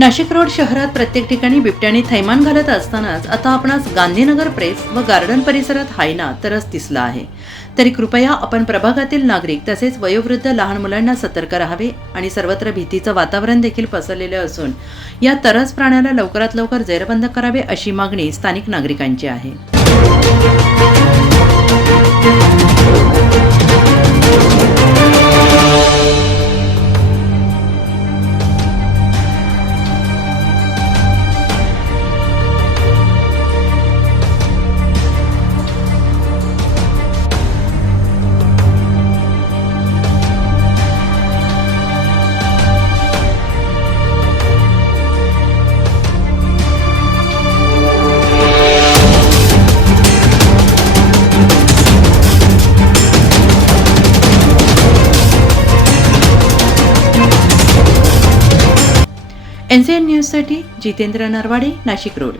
Nashik road शहरात प्रत्येक ठिकाणी बिबट्याने थैमान घालत असतानाच आता आपणास गांधीनगर प्रेस व गार्डन परिसरात हायना तरच दिसला आहे. तरी कृपया आपण प्रभागातील नागरिक तसेच वयोवृद्ध लहान मुलांना सतर्क राहावे आणि सर्वत्र भीतीचं वातावरण देखील पसरलेलं असून या तरस प्राण्याला लवकरात लवकर जेरबंद करावे अशी मागणी स्थानिक नागरिकांची आहे. एन सी एन न्यूजसाठी जितेंद्र नरवाडे नाशिक रोड.